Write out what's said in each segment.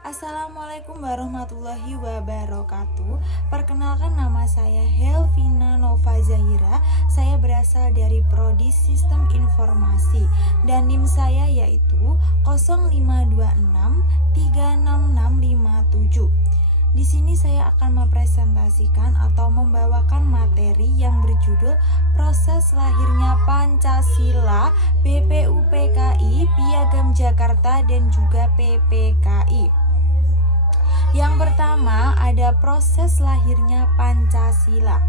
Assalamualaikum warahmatullahi wabarakatuh. Perkenalkan, nama saya Helvina Nova Zahira. Saya berasal dari Prodi Sistem Informasi dan NIM saya yaitu 0526366657. Di sini saya akan mempresentasikan atau membawakan materi yang berjudul Proses Lahirnya Pancasila, BPUPKI, Piagam Jakarta, dan juga PPKI. Yang pertama ada proses lahirnya Pancasila,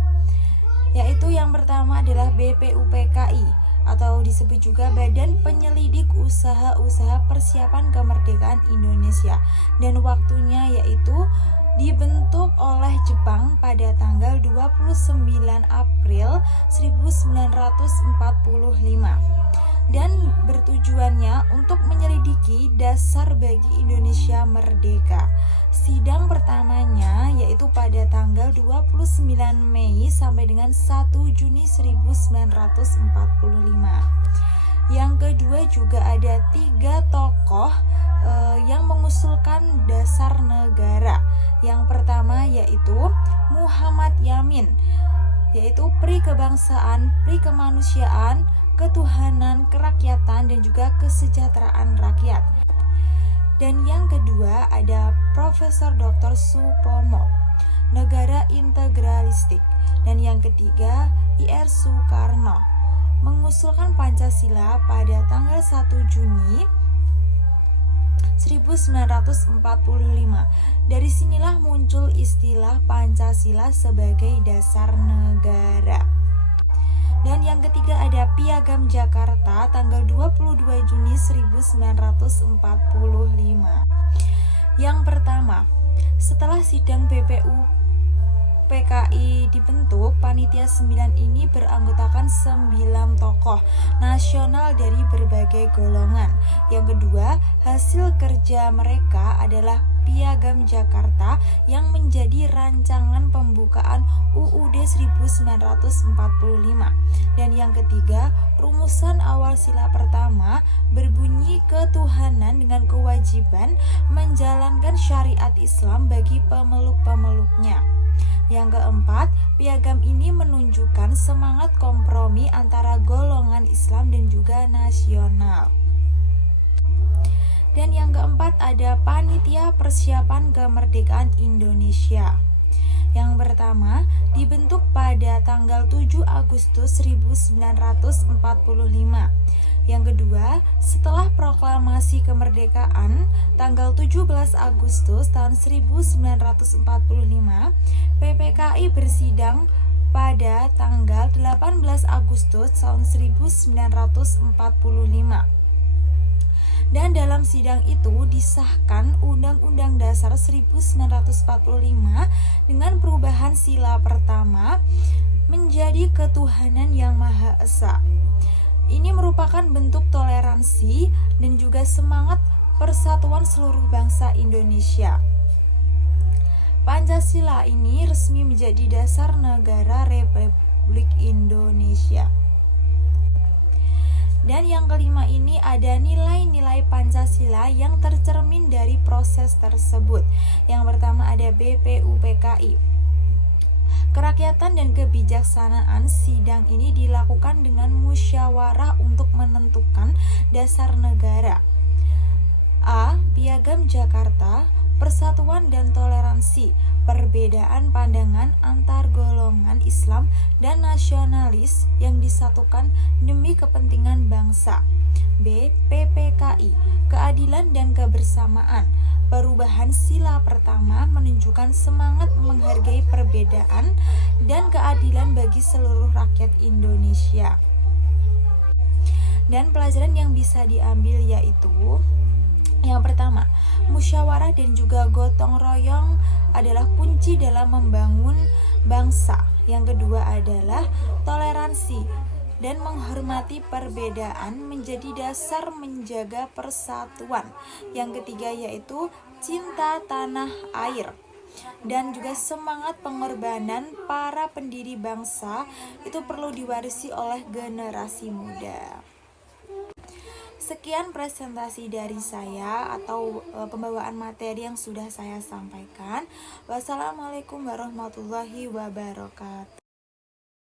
yaitu yang pertama adalah BPUPKI atau disebut juga Badan Penyelidik Usaha-Usaha Persiapan Kemerdekaan Indonesia, dan waktunya yaitu dibentuk oleh Jepang pada tanggal 29 April 1945 dan bertujuannya untuk menyelidiki dasar bagi Indonesia merdeka. Sidang pertamanya yaitu pada tanggal 29 Mei sampai dengan 1 Juni 1945. Yang kedua juga ada 3 tokoh yang mengusulkan dasar negara. Yang pertama yaitu Muhammad Yamin, yaitu pri kebangsaan, pri kemanusiaan, ketuhanan, kerakyatan, dan juga kesejahteraan rakyat. Dan yang kedua ada Profesor Dr. Supomo, negara integralistik. Dan yang ketiga Ir Soekarno, mengusulkan Pancasila pada tanggal 1 Juni 1945. Dari sinilah muncul istilah Pancasila sebagai dasar negara. Dan yang ketiga ada Piagam Jakarta tanggal 22 Juni 1945. Yang pertama, setelah sidang BPUPKI dibentuk, panitia 9 ini beranggotakan 9 tokoh nasional dari berbagai golongan. Yang kedua, hasil kerja mereka adalah Piagam Jakarta yang menjadi rancangan pembukaan UUD 1945. Dan yang ketiga, rumusan awal sila pertama berbunyi ketuhanan dengan kewajiban menjalankan syariat Islam bagi pemeluk-pemeluknya. Yang keempat, piagam ini menunjukkan semangat kompromi antara golongan Islam dan juga nasional. Dan yang keempat ada Panitia Persiapan Kemerdekaan Indonesia. Yang pertama dibentuk pada tanggal 7 Agustus 1945. Yang kedua, setelah proklamasi kemerdekaan tanggal 17 Agustus tahun 1945, PPKI bersidang pada tanggal 18 Agustus tahun 1945. Dan dalam sidang itu disahkan Undang-Undang Dasar 1945 dengan perubahan sila pertama menjadi ketuhanan yang Maha Esa. Ini merupakan bentuk toleransi dan juga semangat persatuan seluruh bangsa Indonesia. Pancasila ini resmi menjadi dasar negara Republik Indonesia. Dan yang kelima ini ada nilai-nilai Pancasila yang tercermin dari proses tersebut. Yang pertama ada BPUPKI. Kerakyatan dan kebijaksanaan. Sidang ini dilakukan dengan musyawarah untuk menentukan dasar negara. A. Piagam Jakarta, persatuan dan toleransi, perbedaan pandangan antar golongan Islam dan nasionalis yang disatukan demi kepentingan bangsa. B. PPKI, keadilan dan kebersamaan, perubahan sila pertama menunjukkan semangat menghargai perbedaan dan keadilan bagi seluruh rakyat Indonesia. Dan pelajaran yang bisa diambil yaitu yang pertama, musyawarah dan juga gotong royong adalah kunci dalam membangun bangsa. Yang kedua adalah toleransi dan menghormati perbedaan menjadi dasar menjaga persatuan. Yang ketiga yaitu cinta tanah air dan juga semangat pengorbanan para pendiri bangsa itu perlu diwarisi oleh generasi muda. Sekian presentasi dari saya atau pembawaan materi yang sudah saya sampaikan. Wassalamualaikum warahmatullahi wabarakatuh.